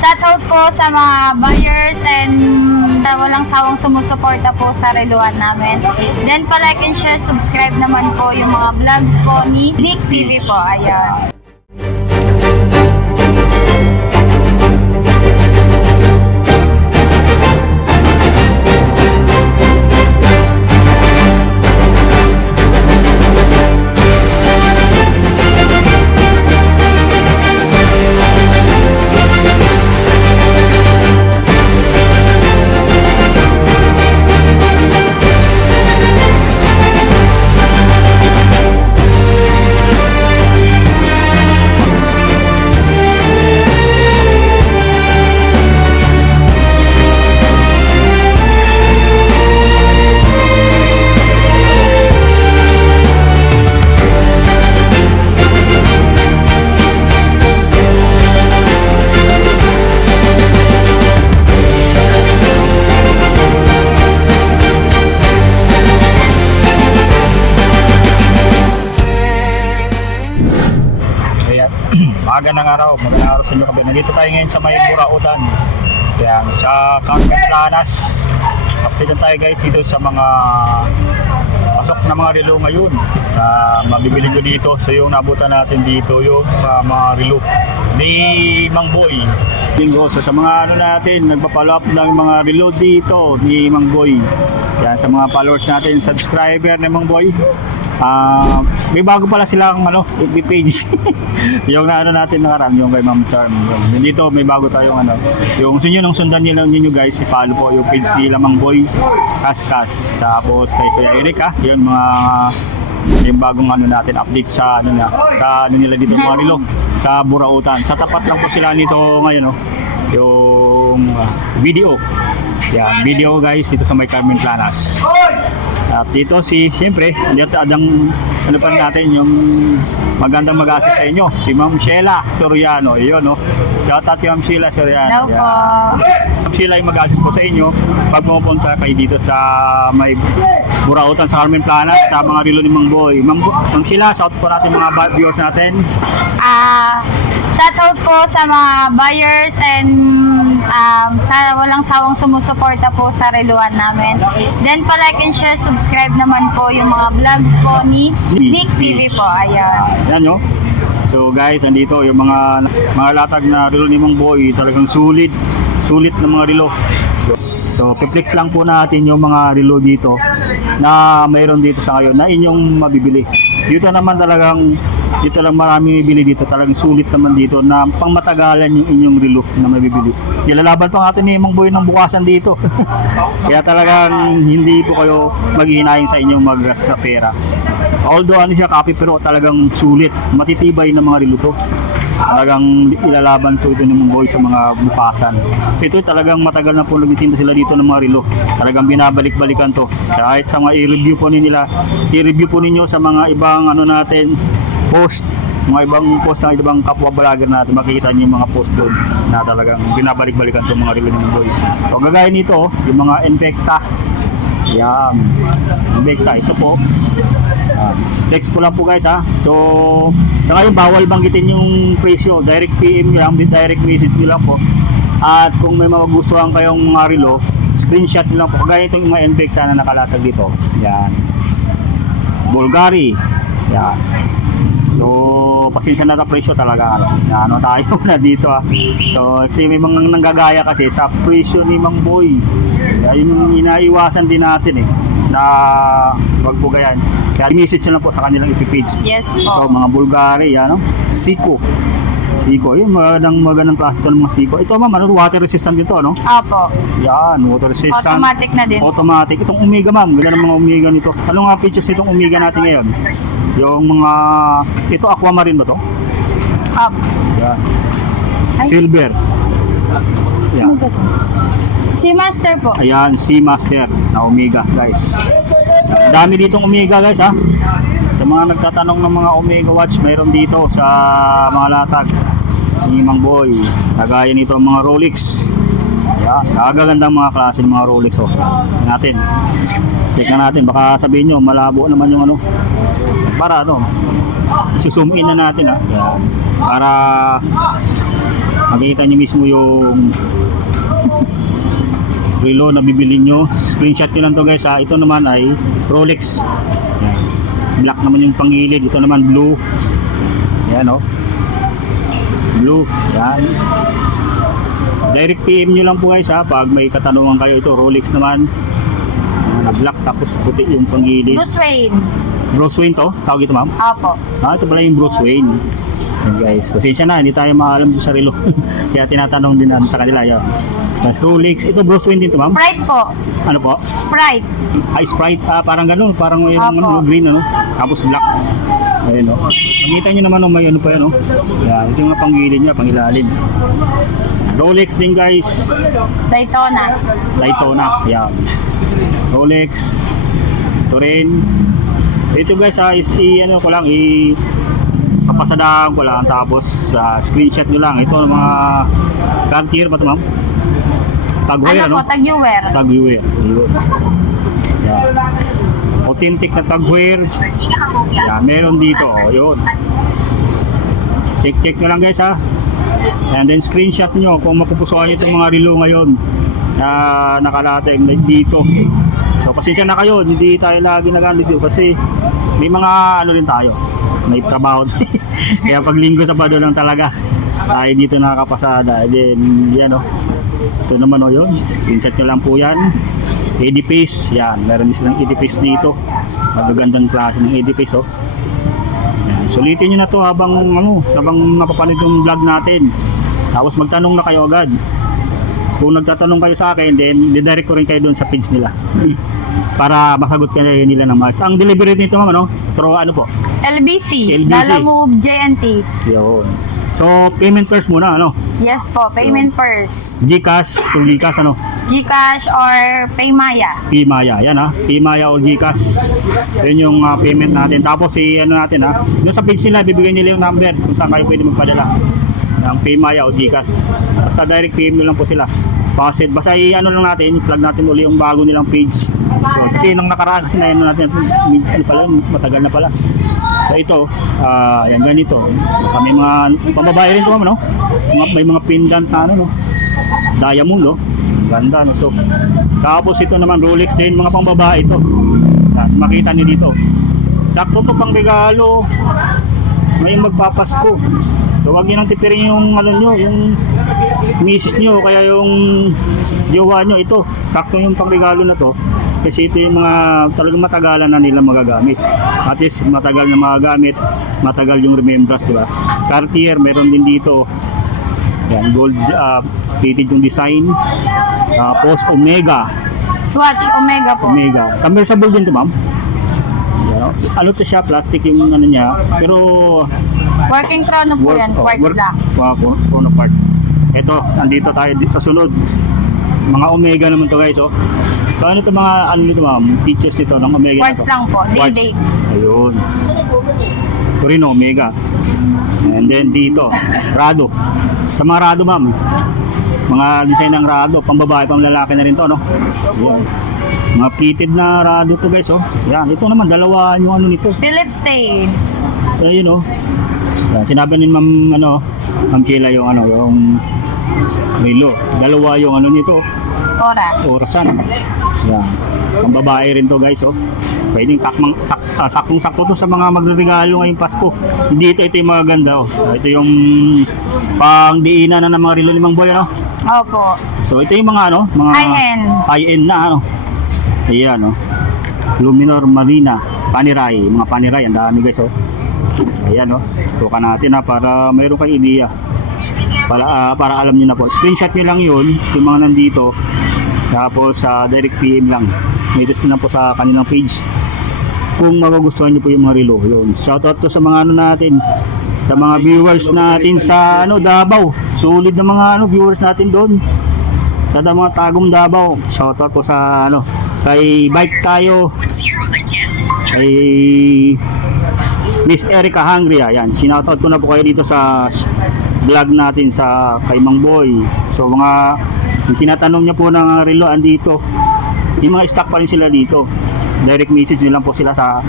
Shoutout po sa mga buyers and walang sawang sumusuporta po sa reluan namin. Then pa-like and share, subscribe naman po yung mga vlogs po ni Nick TV po. Ayan. Magandang araw sa inyo kami. Nandito tayo ngayon sa may Burautan. Yan, sa Carmen Planas. Update tayo guys dito sa mga pasok na mga relo ngayon. Mabibili ko dito. So yung nabutan natin dito yung mga relo ni Mang Boy. So sa mga ano natin, nagpa-follow up ng mga relo dito ni Mang Boy. Yan, sa mga followers natin, subscriber ni Mang Boy. May bago pala silang FB page. Yung ano natin nakaraan, yung kay Ma'am Charm. Yung dito may bago tayong yung gusto nyo nang sundan ninyo guys, i-follow po yung page nila Mang Boy Kaskas. Tapos kay Kuya Eric yung mga yung bagong natin update sa sa nila dito mga relo sa Burautan. Sa tapat lang po sila nito ngayon yung video. Yan, video guys dito sa may Carmen Planas. At dito siyempre, adang pa natin yung magandang mag-assist sa inyo, si Ma'am Sheila Soriano. Yun, shout out kay Ma'am Sheila Soriano. Hello po. Ma'am Sheila yung mag-assist po sa inyo pag pumunta kayo dito sa may Burautan sa Carmen Planas sa mga relo ni Mang Boy. Ma'am Sheila, shout out po natin mga viewers natin. Shoutout po sa mga buyers and sa walang sawang sumusuporta po sa reluan namin. Then pa-like and share, subscribe naman po yung mga vlogs po ni Nick TV po. Ayan. Yan So guys, andito yung mga latag na relo ni Mang Boy, talagang sulit na mga relo. So piplex lang po natin yung mga relo dito na mayroon dito sa ngayon na inyong mabibili. Dito naman dito lang marami bibili dito, talagang sulit naman dito na pangmatagalan yung inyong relo na mabibili. Ilalaban pa nga ito ni Mang Boy ng bukasan dito. Kaya talagang hindi po kayo maghihinayin sa inyong magrasa sa pera. Although siya copy, pero talagang sulit, matitibay na mga relo to. Talagang ilalaban to ito ni Mang Boy sa mga bukasan. Ito talagang matagal na po lumitinda sila dito ng mga relo. Talagang binabalik-balikan to. Kahit sa mga i-review po ninyo sa mga ibang natin post, mga ibang post ng ibang kapwa vlogger natin, makikita niyo yung mga post doon na talagang binabalik-balikan itong mga relo ng Mang Boy. So gagaya nito, yung mga Invicta. Yan, Invicta, ito po. Text ko lang po guys So sa ngayon bawal banggitin yung presyo, direct PM nyo lang, direct message nyo lang po. At kung may magustuhan kayong mga relo, screenshot nyo lang po. Kagaya itong mga Invicta na nakalatag dito. Yan, Bulgari. Yan. So, pasensya na sa presyo talaga. Tayo na dito So, kasi may mga nanggagaya kasi sa presyo ni Mang Boy. Yung inaiwasan din natin na wag po gayan. Kaya i-message na lang po sa kanilang FB page. Yes po. Ito, mga Bulgari, Siko. Yung magandang klase ito ng mga Siko. Ito ma'am, water resistant dito, Opo. Yan, water resistant. Automatic na din. Automatic. Itong Omega ma'am, ganda ng mga Omega nito. Ano nga features nitong Omega natin ngayon? Yung mga, ito aquamarine ba to? Opo. Yan. Silver. Yan. Si Master po. Ayan, Seamaster na Omega guys. Dami ditong Omega guys Sa mga nagtatanong ng mga Omega watch, mayroon dito sa mga latag ni Mang Boy. Kagaya nito ang mga Rolex. Ayan, kagagandang mga klase ng mga Rolex natin. Check na natin, baka sabihin nyo malabo naman yung para isusum in na natin Ayan. Para Makikita nyo mismo yung relo na bibili nyo. Screenshot nyo lang to guys ha. Ito naman ay Rolex. Yan. Black naman yung pangilid. Ito naman blue. Yan o. Blue. Yan. Direct PM nyo lang po guys ha. Pag may katanungan kayo, ito Rolex naman. Na black tapos puti yung pangilid. Bruce Wayne. Bruce Wayne to? Tawag ito ma'am? Opo. Ito pala yung Bruce Wayne. Yan guys. Pasensya na. Hindi tayo maalam sa relo. Kaya tinatanong din natin sa kanila. Yan. Tapos Rolex. Ito Bruce Wayne din to ma'am? Sprite po. Ano po? Sprite. Sprite, parang gano'n, parang may Opo. ano, green, ano? Tapos black. Ayun, no? Makita nyo naman, may ano pa yan, no? Yan, ito yung mga panggilid niya, pangilalim. Rolex din, guys. Daytona. Daytona, yan. Rolex. Ito rin. Ito, guys, ano ko lang, papasadaan ko lang, tapos screenshot nyo lang. Ito, mga Cartier pa ito, ma'am? Tagwear, Ano po, Tag-Heuer. Tag-Heuer. Yan. Authentic na Tag-Heuer. Yan, meron dito. Yun. Check nyo lang guys ha. And then screenshot nyo kung mapupusuan nyo itong mga relo ngayon na nakalatag dito. So pasensya na kayo, hindi tayo lagi nag-ano dito kasi may mga ano rin tayo. May trabaho. Kaya pag linggo Sabado lang talaga tayo dito nakakapasada. And then yan o. Ito naman o yun, screenshot nyo lang po yan. Edifice, yan, meron din silang edifice dito. Magagandang klase ng edifice o. Yan. Sulitin nyo na to habang napapanood yung vlog natin. Tapos magtanong na kayo agad. Kung nagtatanong kayo sa akin, then didirect ko rin kayo doon sa page nila. Para masagot kayo nila ng maayos. Ang delivery nito ma'am, ano? Pero ano po? LBC. LBC. Lalamove JNT. Yun. So, payment first muna, ano? Yes po, payment first. GCash, to GCash, ano? GCash or Paymaya. Paymaya, yan ha. Paymaya o GCash. Yun yung payment natin. Tapos ano natin ha. Doon sa page nila, bibigyan nila yung number kung saan kayo pwede magpadala. Ng Paymaya o GCash. Basta direct PM lang po sila. Basta ano lang natin, plug natin uli yung bago nilang page. So, kasi nung nakaraan kasi na natin, ano pala, matagal na pala. So ito, yan ganito. May mga pambabae rin ito, no? May mga pendant na ano, no? Diamond, no? Ganda, no? To. Tapos ito naman, Rolex din, mga pambabae ito. Yan, makita niyo dito. Sakto to pang regalo. Ngayong magpapasko. So wag niyo nang tipirin yung ano nyo, yung misis nyo, kaya yung jowa nyo. Ito, sakto yung pangregalo na to. Kasi ito yung mga talagang matagalan na nila magagamit. At least matagal na magagamit, matagal yung remembrance, di ba? Cartier, meron din dito. Yan, gold plated yung design. Tapos Omega. Swatch Omega po. Omega. Submersible din to, ma'am. Yan, ano to siya, plastic yung ano niya. Pero Working chrono po yan, quartz lang. Chrono part. Ito, nandito tayo sa sunod. Mga Omega naman to guys, oh. So ano to mga ano nito ma'am? Features nito ng Omega. Quartz lang po, day-day. Ayun. Ito rin Omega. And then dito, Rado. Sa mga Rado ma'am, mga design ng Rado, pambabae, pamlalaki na rin to, no? Ayun. Mga pleated na Rado to guys, oh. Yan, ito naman, dalawa yung ano nito. Philips Stain. Ayun, oh. Yan, sinabi ni ma'am, Ma'am Sheila yung relo. Dalawa yung ano nito. Oras. Orasan. Yan. Ang babae rin to guys, oh. Pwedeng saktong-sakto to sa mga magregalo ngayong Pasko. Hindi ito yung mga ganda, oh. Ito yung pangdiinan na ng mga relo ni Mang Boy, ano? Opo. So ito yung mga mga High-end. High-end na, ano. Ayan, oh. Luminor Marina, Panerai, mga Panerai, ang dami guys, oh. Ayan, oh. Tukan natin ha, para mayroon kayong ideya. Para alam niyo na po. Screenshot niyo lang yun, yung mga nandito. Tapos direct PM lang. Message niyo lang po sa kanilang page. Kung magugustuhan niyo po yung mga relo. Yun. Shoutout to sa mga natin. Sa mga viewers natin sa Davao. Sulit na mga viewers natin doon. Sa mga tagong Davao. Shoutout po sa kay Bike Tayo. Kay Miss Erica Hungria, yan. Sinoutout ko na po kayo dito sa vlog natin sa kay Mang Boy. So yung tinatanong niya po ng relo andito. Yung mga stock pa rin sila dito. Direct message nyo lang po sila sa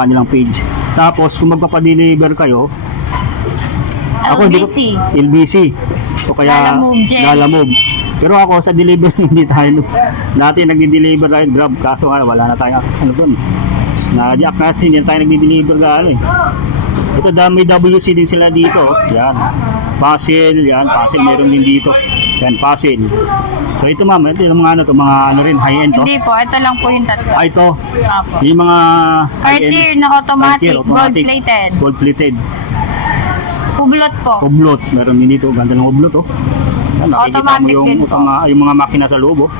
kanilang page. Tapos kung magpapadeliver kayo, LBC. LBC. O kaya Lalamove, Jen. Lalamove. Pero ako sa delivery hindi tayo. Dati nagdi-deliver tayo Grab kaso nga wala na tayong ano doon. Na-jack kasi hindi na tayo nagdi-deliver gaano eh. Ito dami WC din sila dito. Yan. Puzzle, yan. Puzzle meron din dito. Yan, puzzle. So ito ma'am, ito yung mga ano to, mga ano rin, high-end to. Hindi po, ito lang po yung tatlo. Ah, ito. Apo. Yung mga Cartier na automatic, Cartier, gold-plated. Gold-plated. Hublot po. Hublot. Meron din dito. Ganda ng hublot oh. Yan, nakikita mo Automatic yung, din po. yung mga makina sa loob oh.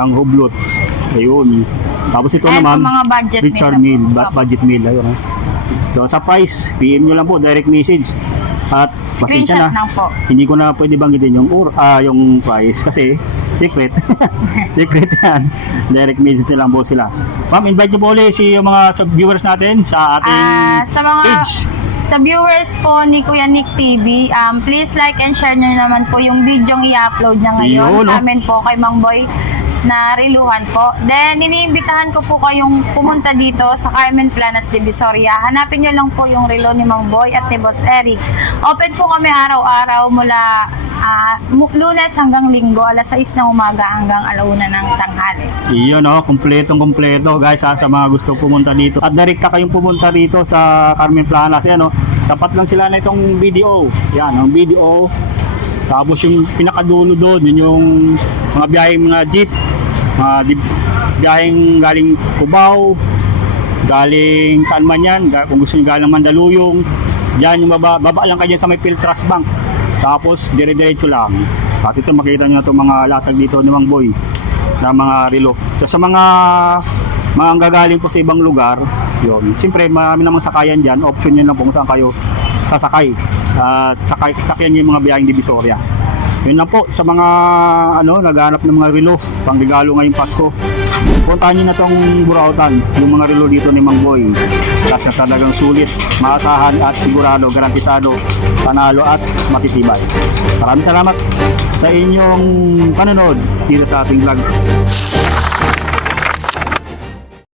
Yung hublot. Ayun. Tapos ito Ayan naman, po, mga budget Richard meal. Mille. Budget meal. Ayun oh. So sa price, PM nyo lang po, direct message. At pasensya Screenshot na, lang po. hindi ko na pwede banggitin yung price kasi secret. Secret yan. Direct message na lang po sila. Ma'am, invite nyo po ulit yung mga viewers natin sa ating Sa mga page. sa viewers po ni Kuya Nick TV, please like and share nyo naman po yung video i-upload niya ngayon Yun, sa oh. amin po kay Mang Boy na Riluhan po. Then, iniimbitahan ko po kayong pumunta dito sa Carmen Planas Divisoria. Hanapin nyo lang po yung relo ni Mang Boy at ni Boss Eric. Open po kami araw-araw mula Lunes hanggang Linggo, alas 6 ng umaga hanggang alauna ng tanghali. Iyon oh, kumpletong-kumpleto guys sa mga gusto pumunta dito. At direct ka kayong pumunta dito sa Carmen Planas. Yan oh, sapat lang sila na itong video. Yan, ang video. Tapos yung pinakadulo doon, yun yung mga biyaheng mga jeep. Biyaheng galing Cubao, galing saan man yan, kung gusto nyo galing Mandaluyong. Yan yung baba lang kayo sa may Piltras Bank. Tapos dire-diretso lang. At ito makita nyo na itong mga latag dito ni Mang Boy na mga relo. So sa mga gagaling po sa ibang lugar, yun. Siyempre marami namang sakayan dyan, option nyo lang po kung saan kayo sasakay. At sakyan nyo yung mga biyaheng Divisoria. Yun lang po sa mga naghanap ng mga relo pang regalo ngayong Pasko. Puntahan nyo na tong Burautan, yung mga relo dito ni Mang Boy. Kasi talagang sulit, maasahan at sigurado, garantisado, panalo at matitibay. Maraming salamat sa inyong panonood dito sa ating vlog.